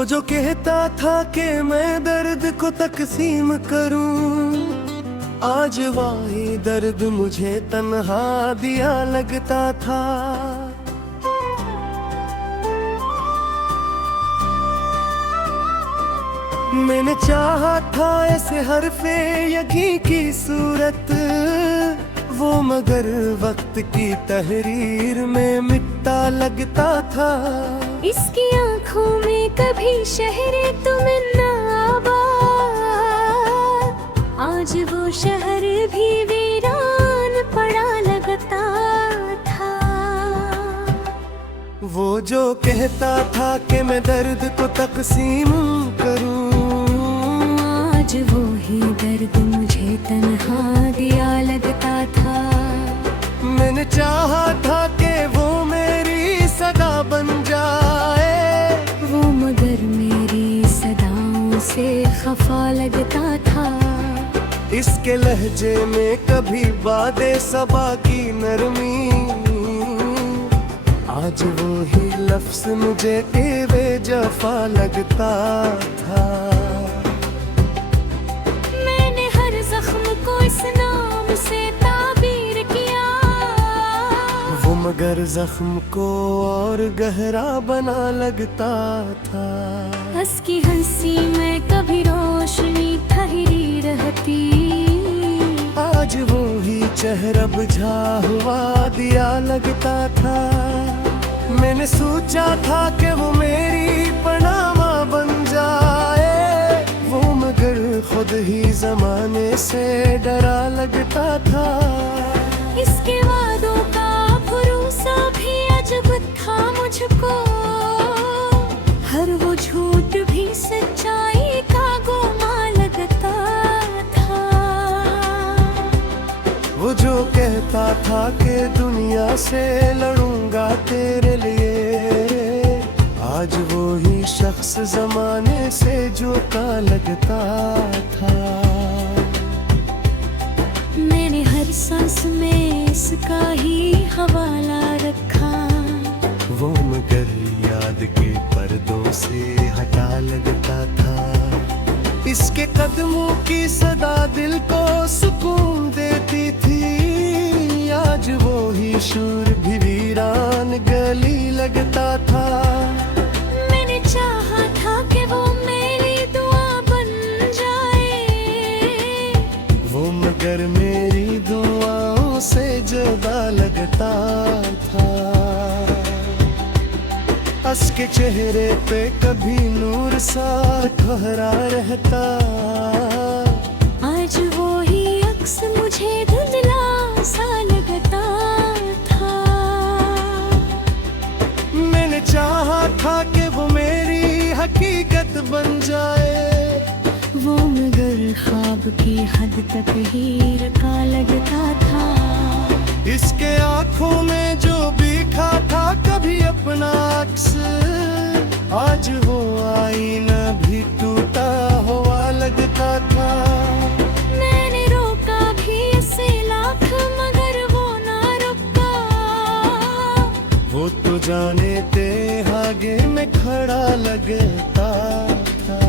वो जो कहता था कि मैं दर्द को तकसीम करूं, आज वही दर्द मुझे तन्हा दिया लगता था। मैंने चाहा था ऐसे हरफे यकी की सूरत, वो मगर वक्त की तहरीर में मिटता लगता था। इसकी आंखों में कभी शहरे तुम नाबा, आज वो शहर भी वीरान पड़ा लगता था। वो जो कहता था कि मैं दर्द को तकसीम करूं, आज वो ही दर्द मुझे तन्हा दिया लगता था। मैंने चाहा था कि वो मेरी सदा बन जाए, वो मगर मेरी सदाओं से खफा लगता था। इसके लहजे में कभी बादे सबा की नरमी, आज वो ही लफ्ज मुझे बेवजफा लगता था। मैंने हर जख्म को इस नाम से ताबीर किया, वो मगर जख्म को और गहरा बना लगता था। हंस की हंसी में कभी रोशनी ठहरी रहती, आज वो ही चेहरा बुझा हुआ दिया लगता था। मैंने सोचा था कि वो मेरी पनामा बन जाए, वो मगर खुद ही जमाने से डरा लगता था। इसके वादों का भरोसा भी अजब था मुझको, हर वो झूठ भी सच्चाई का गुमा लगता था। वो जो कहता था कि दुनिया से लड़ूंगा तेरे लिए, आज वो ही शख्स जमाने से झुका लगता था। मैंने हर सांस में इसका ही हवाला रखा, वो मगर याद के पर्दों से हटा लगता था। इसके कदमों की सदा दिल को सुकून देती थी, आज वो ही शूर भी वीरान गली लगता था। मैंने चाहा था कि वो मेरी दुआ बन जाए, वो मगर मेरी दुआओं से जुदा लगता था। उसके चेहरे पे कभी नूर सा ठहरा रहता, आज वो ही अक्स मुझे धुंधला सा लगता था। मैंने चाहा था कि वो मेरी हकीकत बन जाए, वो मगर ख्वाब की हद तक ही रखा लगता था। इसके आंखों में जो बिखा था कभी अपना अक्स, आज वो आईना भी टूटा हुआ लगता था। मैंने रोका भी इसे लाख मगर वो ना रुका, वो तो जाने ते आगे में खड़ा लगता था।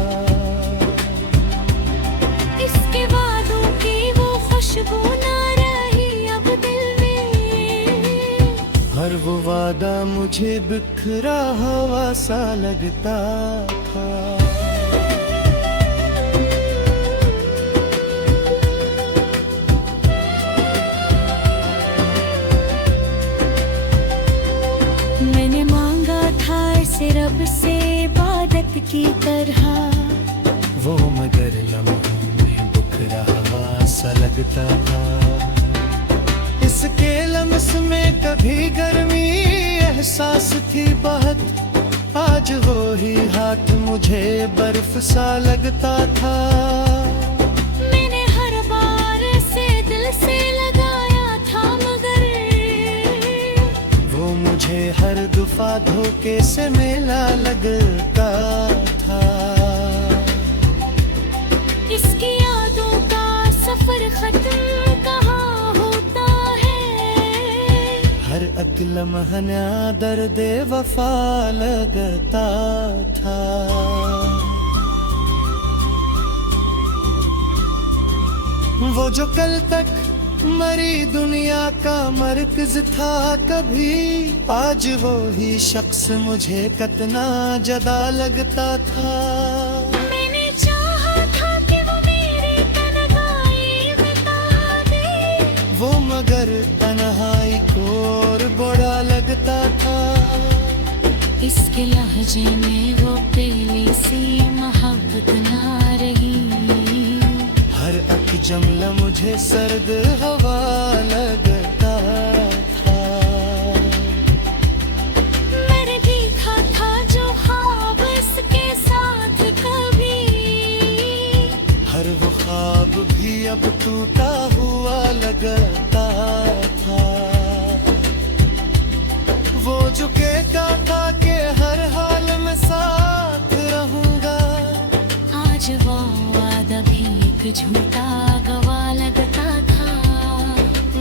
इसके वादों की वो खुशबू ना रही अब दिल में, हर वो वादा मुझे बिखरा हुआ सा लगता था। मैंने मांगा था इसे रब से इबादत की तरह, वो मगर लम्हों में बिखरा हुआ सा लगता था। इसके लम्स में कभी गर्मी एहसास थी बहुत, आज वो ही हाथ मुझे बर्फ सा लगता था। मैंने हर बार से दिल से लगाया था मगर वो मुझे हर दफा धोखे से मेला लगता था। इसकी यादों का सफर खत्म कहाँ होता है, हर एक लम्हा नया दर्द वफा लगता था। वो जो कल तक मरी दुनिया का मरकज था कभी, आज वो ही शख्स मुझे कितना जदा लगता था। मैंने चाहा था कि वो मेरी तन्हाई मिटा दे, वो मगर तन्हाई को और बुरा लगता था। इसके लहजे में वो पहली सी मोहब्बत ना रही। हर एक जमला मुझे सर्द हवा लगता था। मैंने देखा था जो ख्वाब इसके साथ कभी, हर वो ख्वाब भी अब टूटा हुआ लगता था। वो जो कहता था कि हर हाल में साथ रहूंगा, आज वो वादा भी एक झूठा गवाह लगता था।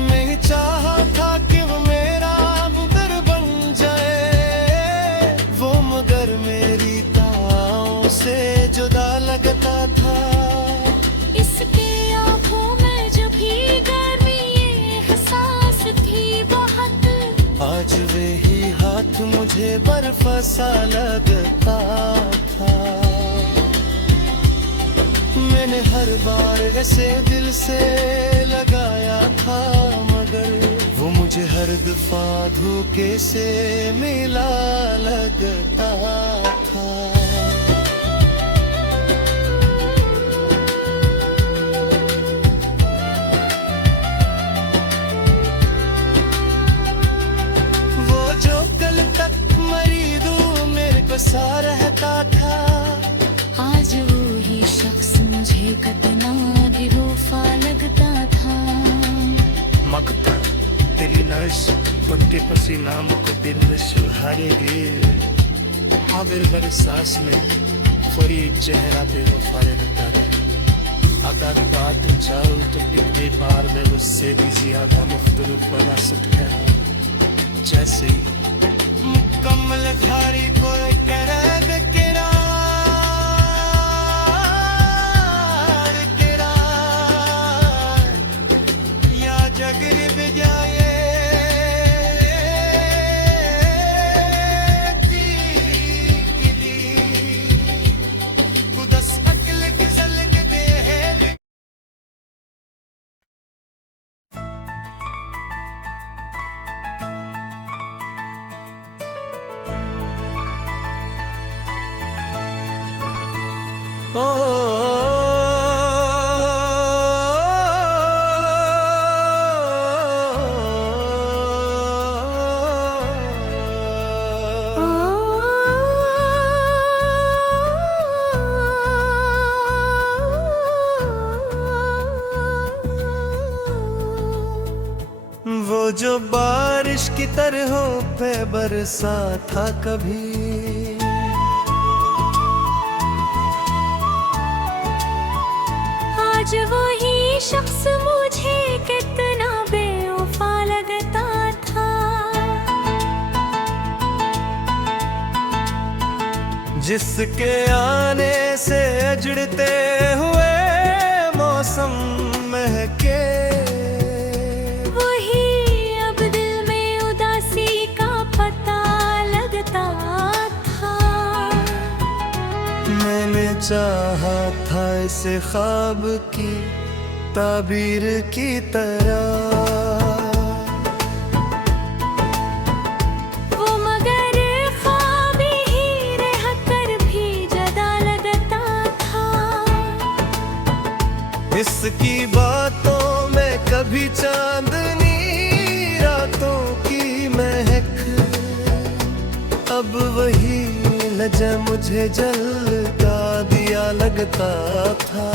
मैं चाहा था कि वो मेरा मुदर बन जाए, वो मगर मेरी ताओं से जुदा लगता था। इसके आँखों में जब भी गर्मी ये एहसास थी बहुत, आज वे ही हाथ मुझे बर्फ सा लगता था। मैंने हर बार ऐसे दिल से लगाया था, मगर वो मुझे हर दफा धोखे से मिला लगता था। वो जो कल तक मरीदू मेरे को सा रहता था, आज वो ही शख्स मुझे कितना बेवफा लगता था। मकता तेरी नर्स बनते पसीना को दिल में सुहारेगी। आबिर भर सांस में फरीद चेहरा पे वफा लगता है। अगर बात चाहूँ तो कितने बार में उससे भी ज्यादा मुख्तलिफ बना सकता है। जैसे मुकम्मल घारी को करद किरा जगरी बजाए कुदस अकल की झलक दे है। वो जो बारिश की तरह पे बरसा था कभी, आज वो ही शख्स मुझे कितना बेवफा लगता था। जिसके आने से अजड़ते हुए मौसम महके, मैंने चाहा था इसे ख्वाब की ताबीर की तरह, वो मगर ख्वाब ही रह कर भी जदा लगता था। इसकी बातों में कभी चांदनी रातों की महक, अब वही लजा मुझे जलता दिया लगता था।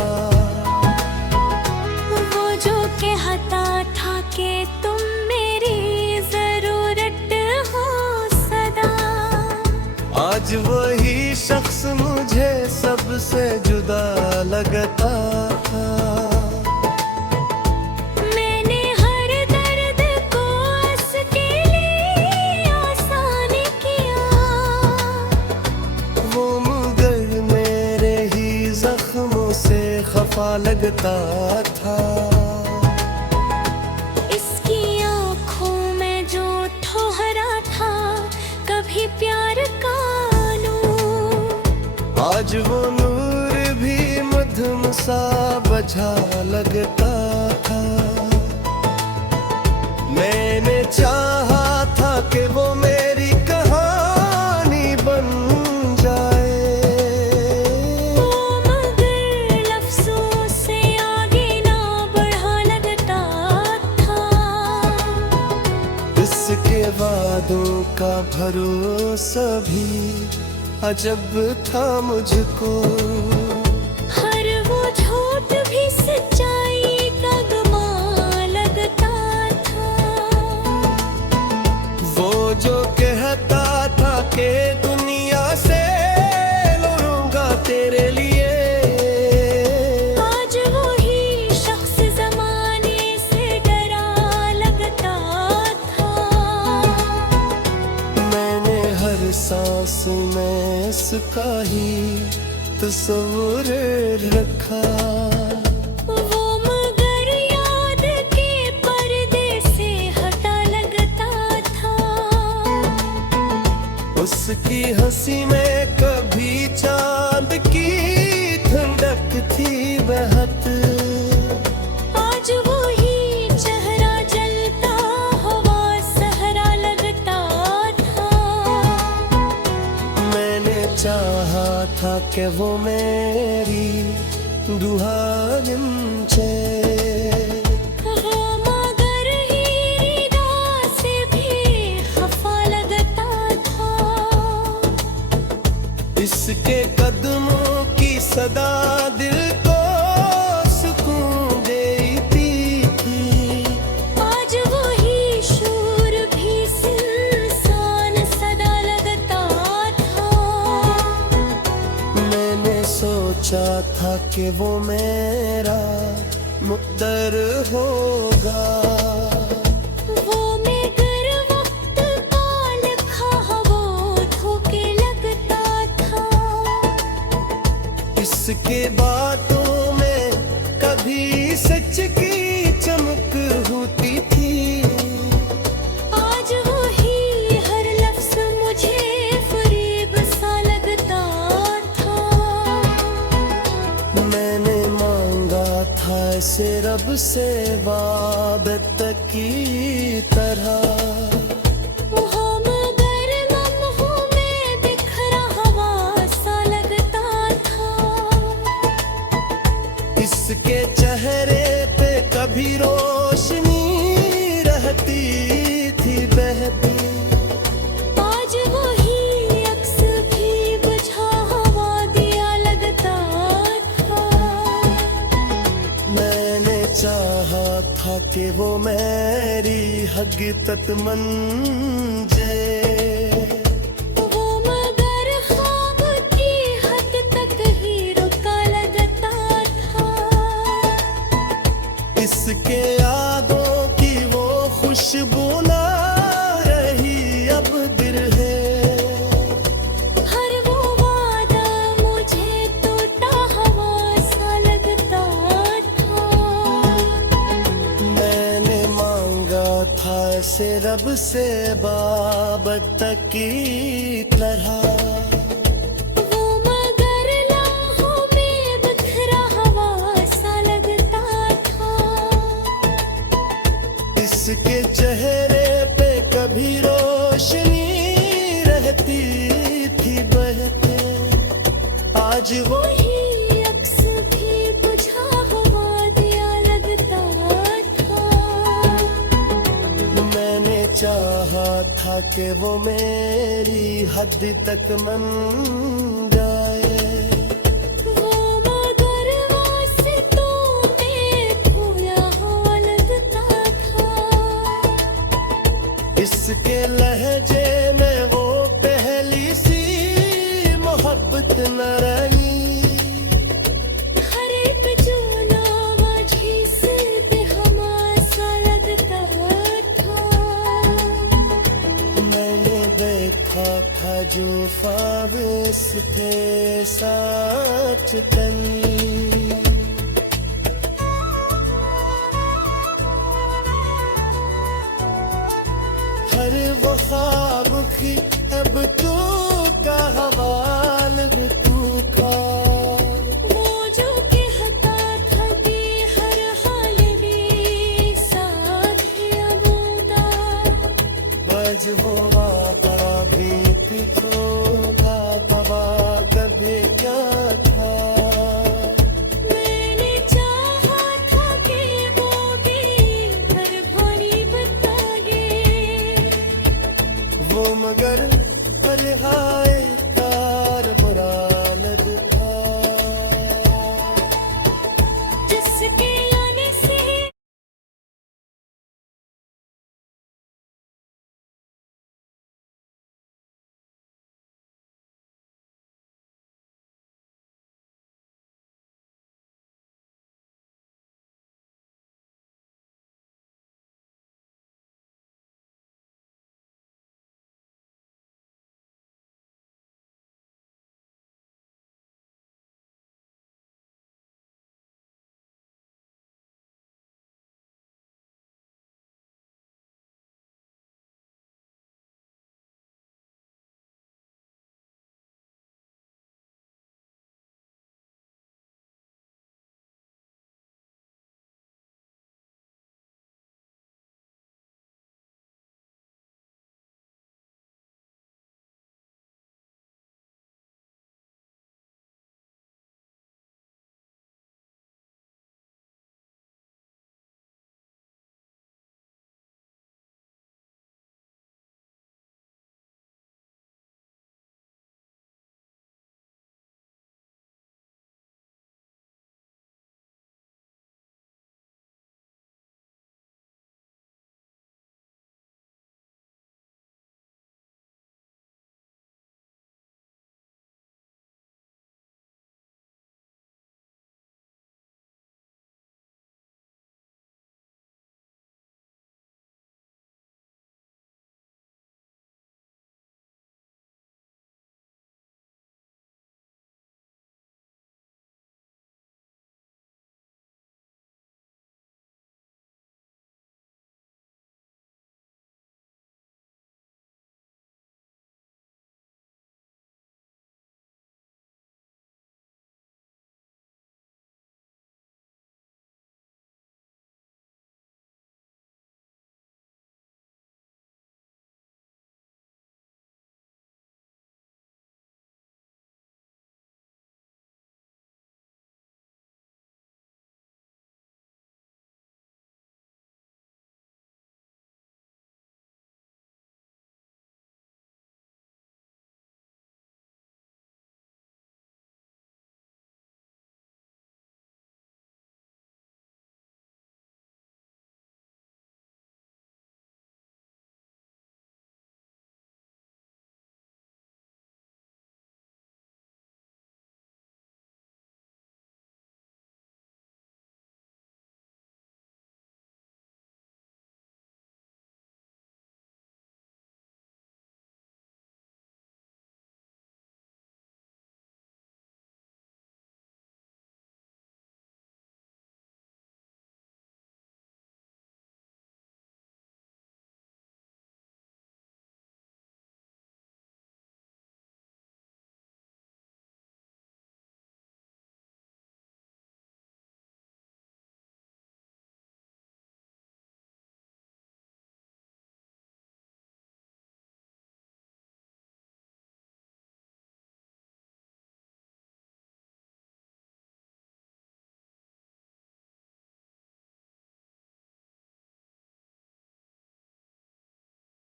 वो जो कहता था कि तुम मेरी जरूरत हो सदा, आज वही शख्स मुझे सबसे जुदा लगता था। मैंने हर दर्द को हंस के लिए खफा लगता था। इसकी आँखों में जो ठोहरा था कभी प्यार का नूर, आज वो नूर भी मध्यम सा बझा लगता था। मैंने चाहा था कि वो मेरी कहानी बन जाए, वो मगर लफ्जों से आगे ना बढ़ा लगता था। इसके वादों का भरोसा भी अजब था मुझको। हर वो झूठ भी सच्चाई का गमा लगता था। वो जो कहता था कि दुनिया से लड़ूंगा तेरे लिए, आज वही शख्स ज़माने से डरा लगता था। मैंने हर सांस में इसका ही तस्वीर रखा। वो मगर याद के पर्दे से हटा लगता था। उसकी हंसी में कभी चांद की ठंडक थी बहत। आज वही चेहरा जलता हुआ सहरा लगता था। मैंने चाहा था कि वो मेरी दुल्हन छे, वो मगर हीरा से भी खफा लगता था। इसके कदमों की सदा दिल को सुकून देती थी। आज वही शूर भी इंसान सदा लगता था। मैंने सोचा था कि वो मेरा मुक़द्दर होगा। वो मगर वक्त का लिखा वो धोखे लगता था। इसके बातों में कभी सच की चमक होती थी। आज वही हर लफ्ज़ मुझे फरेब सा लगता था। मैंने मांगा था इसे रब से बाबत की तरह। वो मगर लम्हों में बिखरा हवा सा लगता था। इसके चेहरे पे कभी रोशनी रहती थी बहती। आज वही अक्स भी बुझा हुआ दिया लगता था। मैंने चाहा था कि वो मेरी हद तक मन जाए। वो मगर ख्वाब की हद तक ही रुका लगता था। इसके यादों की वो खुशबू ना रही अब दिल है। हर वो वादा मुझे टूटा हुआ सा लगता था। मैंने मांगा था इसे रब से बाबत की तरह। वो मगर लम्हों में बिखरा हुआ सा लगता था। इसके चेहरे पे कभी रोशनी रहती थी बहते। आज वो वही अक्स भी बुझा हुआ दिया लगता था। मैंने चाहा था कि वो मेरी हद तक मन जाए। वो मगर वास्तों में खोया हुआ लगता था। इसके लहजे में वो पहली सी मोहब्बत न रही। हर एक जो नावाजी से हमासा लगता था। मैंने देखा था जो ख्वाब थे साथ तन